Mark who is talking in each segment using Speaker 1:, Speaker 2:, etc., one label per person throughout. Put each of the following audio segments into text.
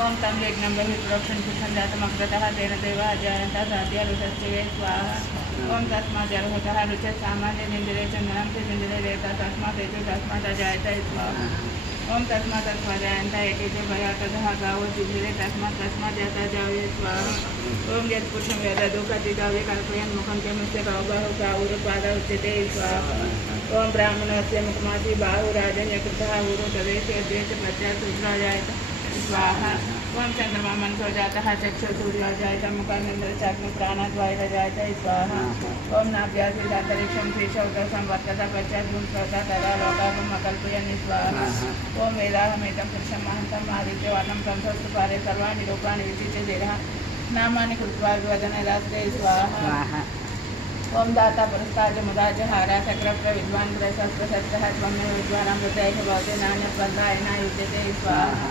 Speaker 1: ओं तं यज्ञं पुरोक्षन् जातमग्रतः तेन देवः जयंता साध्या रुचस्ये स्वाहा ओं तस्मात् जलहुतः सामने सामान्यनिन्दरे चन्दनं च निन्दरे रेता तस्मात् एतु तस्मात् अजायत स्वाहा ओं तस्मा तस्मा जयंता एक भया तथा गाव जिभिरे तस्मा तस्मा जाता जावे स्वाहा ओं यदुषम यत्पुरुषं यदधु कथितावे कल्पयन् मुखं च मुस्य गावबाहु गावुरुपाद उच्यते स्वाहा ओं ब्राह्मणस्य मुखमासि बाहुराजन् यकृतः गुरु तदेशे प्रत्याशा जायता स्वाहा। ओम चंद्रमा मन को जाता है चक्ष सूर्य जायता मुखानंद प्राण प्राणाद्वाय जायता स्वाहा। ओम नाभ्यास जातरिक्षम श्रीशौदसम संवर्तता पश्चात गुण श्रोता लोका लोकागम अकल्पयन निस्वाहा ओम वेदाहमेतम पुरुषम महंतम वर्णम कंसस्तु पारे सर्वाणी रूपाणि विशिष्य देहा नामा कृत्वा विवदन रास्ते स्वाहा। ओम दाता पुरस्ताज मुदाजहारा शक्रप्र विद्वान् ग्रहशस्त्रशस्त्रः त्वमेव विद्वानां हृदये भवते नान्यपदाय न युद्ध स्वाहा।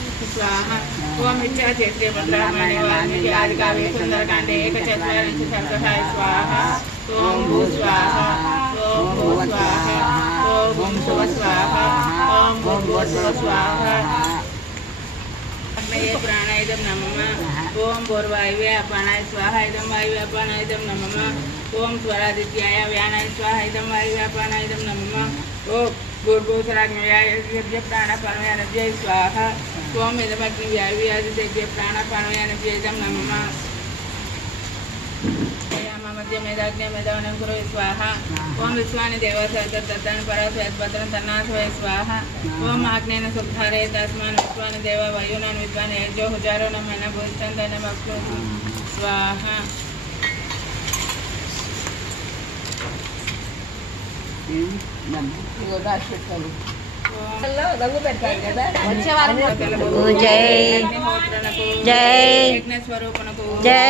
Speaker 1: स्वाहा ओम इच्छा एक चत्वारिंश स्वाहा ओम भू स्वाहा ओम भू स्वाहा ओम भुव स्वाहा ओम स्वाहा नमः अपानाय स्वाहा नमः स्वरादित्याय व्यानाय स्वाहा इदं वायुवे अपानायदं नमः ॐ भूर्भूसराग्नव्याय यज्ञ प्राणपानव्यानव्यै स्वाहा प्राणपानव्यानव्यै इदं नमः मेधाग्निमेधावनं कुरु, स्वाहा। ॐ विश्वानि देवसहस्रदत्तानि परासयद्भद्रं तन्नाथवै स्वाहा। ॐ आग्नेन सुधारे तस्मान् विश्वानि देव वयुनान् विद्वान् यज्ञो हुजारो न मन स्वाहा।
Speaker 2: జై జై జై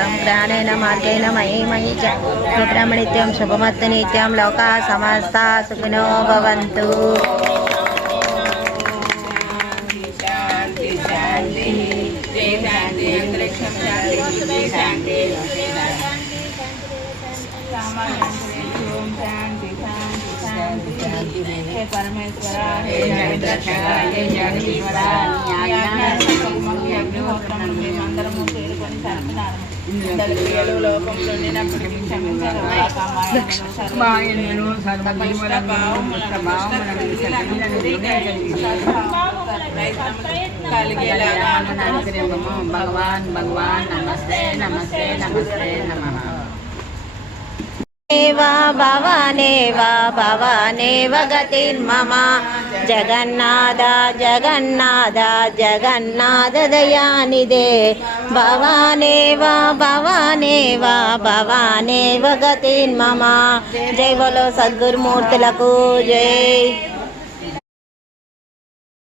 Speaker 1: ఓం
Speaker 2: ప్రాణేన మార్గేణ మయి మయి చ రుద్రమణిత్యం శుభమత్తు నిత్యం లోకా సమస్త సుఖినో భవంతు
Speaker 1: పరమేశ్వర హే జగదక్షణ హే జగదీశ్వర నీ ఆజ్ఞానము అగ్నిహోత్రములు మేమందరము చేరుకొని తరపునారు ఇంద్రులు లోకంలో నిన్నప్పటికీ కలిగేలాగా
Speaker 3: భగవాన్ భగవాన్ నమస్తే నమస్తే నమస్తే
Speaker 2: నమస్తే. భవానేవా భవానేవ గతిర్మమ. జగన్నాథ జగన్నాథ జగన్నాథ దయానిదే. భవానేవా భవనేవ భవానేవ గతిర్మమ. జై బలో సద్గురుమూర్తులకు జై.